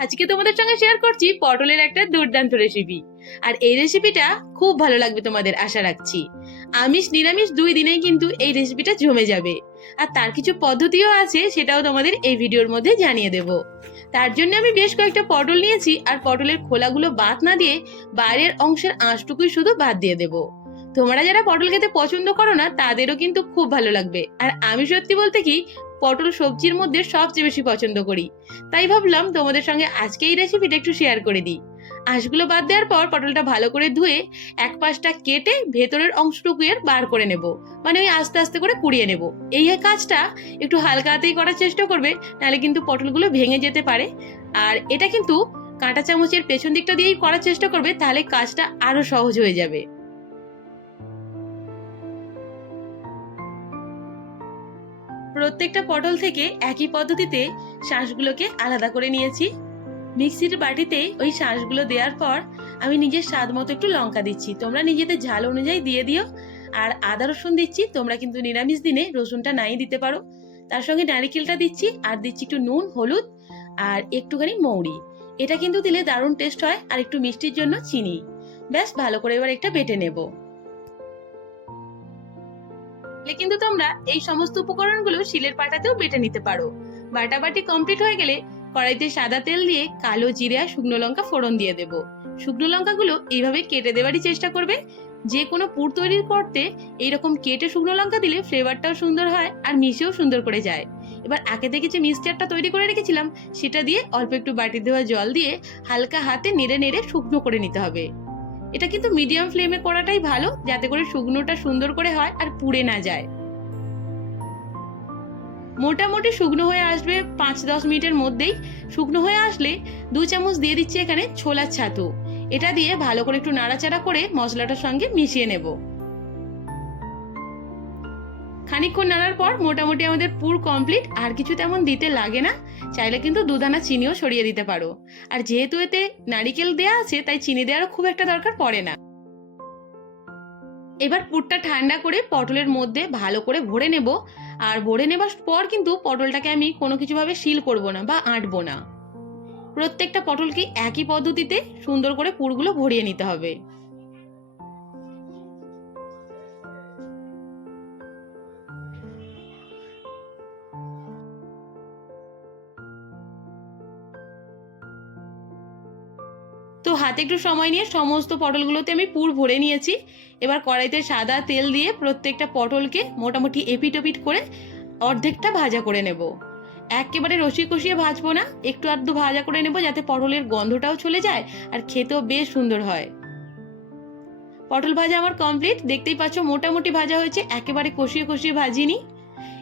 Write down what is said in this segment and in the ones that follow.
আজকে তোমাদের সঙ্গে শেয়ার করছি পটলের একটা দুর্দান্ত রেসিপি আর এই রেসিপিটা খুব ভালো লাগবে তোমাদের, আশা রাখছি। আমিষ নিরামিষ দুই দিনেই কিন্তু এই রেসিপিটা জমে যাবে। আর তার কিছু পদ্ধতিও আছে, সেটাও তোমাদের এই ভিডিওর মধ্যে জানিয়ে দেব। তার জন্য আমি বেশ কয়েকটা পটল নিয়েছি, আর পটলের খোলাগুলো বাদ না দিয়ে বাইরের অংশের আঁশটুকুই শুধু বাদ দিয়ে দেবো। তোমরা যারা পটল খেতে পছন্দ করো না, তাদেরও কিন্তু খুব ভালো লাগবে। আর আমি সত্যি বলতে কি, পটল সবজির মধ্যে সবচেয়ে বেশি পছন্দ করি। তাই ভাবলাম তোমাদের সঙ্গে আজকে এই রেসিপিটা একটু শেয়ার করে দিই। আঁশগুলো বাদ দেওয়ার পর পটলটা ভালো করে ধুয়ে এক পাশটা কেটে ভেতরের অংশটুকু এর বার করে নেব। মানে ওই আস্তে আস্তে করে কুড়িয়ে নেব। এই কাজটা একটু হালকা হাতেই করার চেষ্টা করবে, নাহলে কিন্তু পটলগুলো ভেঙে যেতে পারে। আর এটা কিন্তু কাঁটা চামচের পেছন দিকটা দিয়েই করার চেষ্টা করবে, তাহলে কাজটা আরও সহজ হয়ে যাবে। প্রত্যেকটা পটল থেকে একই পদ্ধতিতে শাঁসগুলোকে আলাদা করে নিয়েছি। মিক্সির বাটিতে ওই শাঁসগুলো দেওয়ার পর আমি নিজের স্বাদ মতো একটু লঙ্কা দিচ্ছি। তোমরা নিজেদের ঝাল অনুযায়ী দিয়ে দিও। আর আদা রসুন দিচ্ছি, তোমরা কিন্তু নিরামিষ দিনে রসুনটা নাই দিতে পারো। তার সঙ্গে নারিকেলটা দিচ্ছি, আর দিচ্ছি একটু নুন, হলুদ, আর একটুখানি মৌরি। এটা কিন্তু দিলে দারুণ টেস্ট হয়, আর একটু মিষ্টির জন্য চিনি। ব্যাস, ভালো করে এবার একটা বেটে নেব। তাহলে কিন্তু তোমরা এই সমস্ত উপকরণগুলো শিলের পাটাতেও বেটে নিতে পারো। বাটাবাটি কমপ্লিট হয়ে গেলে কড়াইতে সাদা তেল দিয়ে কালো জিরে শুকনো লঙ্কা ফোড়ন দিয়ে দেবো। শুকনো লঙ্কাগুলো এইভাবে কেটে দেওয়ারই চেষ্টা করবে। যে কোনো পুর তৈরি করতে এইরকম কেটে শুকনো লঙ্কা দিলে ফ্লেভারটাও সুন্দর হয় আর মিশেও সুন্দর করে যায়। এবার আগে থেকে যে মিক্সচারটা তৈরি করে রেখেছিলাম, সেটা দিয়ে অল্প একটু বাটি দেওয়া জল দিয়ে হালকা হাতে নেড়ে নেড়ে শুকনো করে নিতে হবে। এটা কিন্তু মিডিয়াম ফ্লেমে করাটাই ভালো, যাতে করে শুকনোটা সুন্দর করে হয় আর পুড়ে না যায়। মোটামুটি শুকনো হয়ে আসবে পাঁচ দশ মিনিটের মধ্যেই। শুকনো হয়ে আসলে দু চামচ দিয়ে দিচ্ছি এখানে ছোলার ছাতু। এটা দিয়ে ভালো করে একটু নাড়াচাড়া করে মশলাটার সঙ্গে মিশিয়ে নেব। খানিকক্ষণ নাড়ার পর মোটামুটি আমাদের পুর কমপ্লিট আর কিছু তেমন দিতে লাগে না। চাইলে কিন্তু দুদানা চিনিও সরিয়ে দিতে পারো। আর যেহেতু এতে নারিকেল দেয়া আছে, তাই চিনি দেওয়ারও খুব একটা দরকার পড়ে না। এবার পুরটা ঠান্ডা করে পটলের মধ্যে ভালো করে ভরে নেব। আর ভরে নেবার পর কিন্তু পটলটাকে আমি কোনো কিছুভাবে শিল করব না বা আঁটবো না। প্রত্যেকটা পটলকে একই পদ্ধতিতে সুন্দর করে পুরগুলো ভরিয়ে নিতে হবে। তো হাতে একটু সময় নিয়ে সমস্ত পটলগুলোতে আমি পুর ভরে নিয়েছি। এবার কড়াইতে সাদা তেল দিয়ে প্রত্যেকটা পটলকে মোটামুটি এপিট ওপিট করে অর্ধেকটা ভাজা করে নেব। একেবারে রসি কষিয়ে ভাজবো না, একটু আধটু ভাজা করে নেব যাতে পটলের গন্ধটাও চলে যায় আর খেতেও বেশ সুন্দর হয়। পটল ভাজা আমার কমপ্লিট, দেখতেই পাচ্ছ মোটামুটি ভাজা হয়েছে, একেবারে কষিয়ে কষিয়ে ভাজিনি।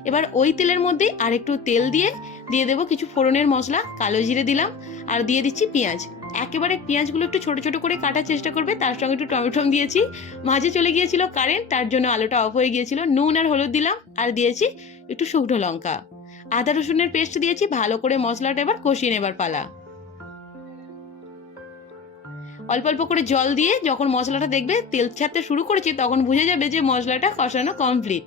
এবার ওই তেলের মধ্যে আর একটু তেল দিয়ে দিয়ে দেবো কিছু ফোড়নের মশলা, কালো জিরে দিলাম, আর দিয়ে দিচ্ছি পেঁয়াজ। একেবারে পেঁয়াজগুলো একটু ছোটো ছোটো করে কাটার চেষ্টা করবে, তার সঙ্গে একটু টমেটো দিয়েছি। মাঝে চলে গিয়েছিল কারেন্ট, তার জন্য আলোটা অফ হয়ে গিয়েছিল। নুন আর হলুদ দিলাম, আর দিয়েছি একটু শুকনো লঙ্কা। আদা, রসুনের পেস্ট দিয়েছি, ভালো করে মশলাটা এবার কষিয়ে নেবার পালা। অল্প অল্প করে জল দিয়ে যখন মশলাটা দেখবে, তেল ছাড়তে শুরু করেছি, তখন বুঝে যাবে যে মশলাটা কষানো কমপ্লিট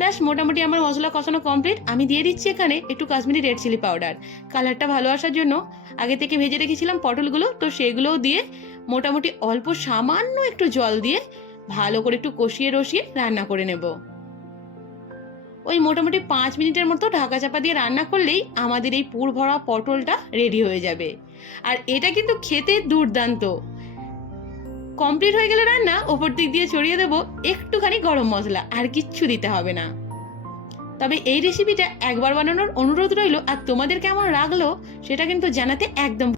ব্যাস, মোটামুটি আমার মশলা কষানো কমপ্লিট আমি দিয়ে দিচ্ছি এখানে একটু কাশ্মীরি রেড চিলি পাউডার কালারটা ভালো আসার জন্য আগে থেকে ভেজে রেখেছিলাম পটলগুলো, তো সেগুলোও দিয়ে মোটামুটি অল্প সামান্য একটু জল দিয়ে ভালো করে একটু কষিয়ে রসিয়ে রান্না করে নেব। ওই মোটামুটি পাঁচ মিনিটের মতো ঢাকা চাপা দিয়ে রান্না করলেই আমাদের এই পুর ভরা পটলটা রেডি হয়ে যাবে। আর এটা কিন্তু খেতে দুর্দান্ত। কমপ্লিট হয়ে গেলে রান্না ওপর দিক দিয়ে ছড়িয়ে দেবো একটুখানি গরম মশলা, আর কিচ্ছু দিতে হবে না। তবে এই রেসিপিটা একবার বানানোর অনুরোধ রইল, আর তোমাদের কেমন লাগল সেটা কিন্তু জানাতে একদম